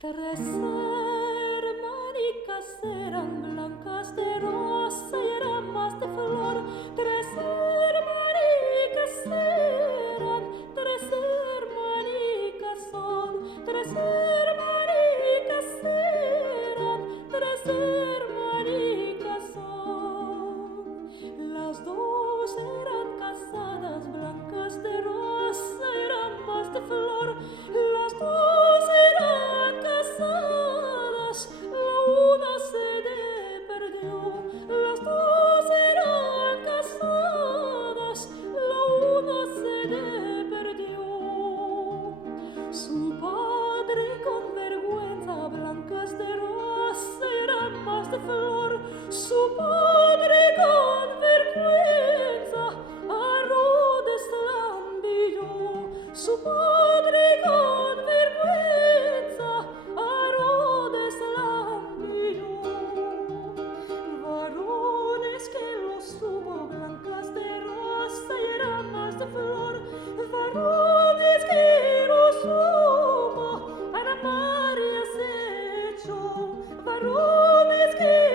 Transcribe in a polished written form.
Tres hermanicas eran blancas de rosa y eran más de flor. Tres hermanicas eran, tres hermanicas son. Tres hermanicas eran, tres hermanicas son. Las dos eran casadas, blancas de rosa, eran más de flor. Las dos eran casadas, la una se perdió. Las dos eran casadas, la una se perdió. Su padre con vergüenza, blancas de rosa, eran más de flor. Su padre con vergüenza a Rodes la envió. Su padre con vergüenza a Rodes la envió. Varones que los hubo, blancas de rosa y eran más de flor. Varones que los hubo, Ana María se echó. Varones que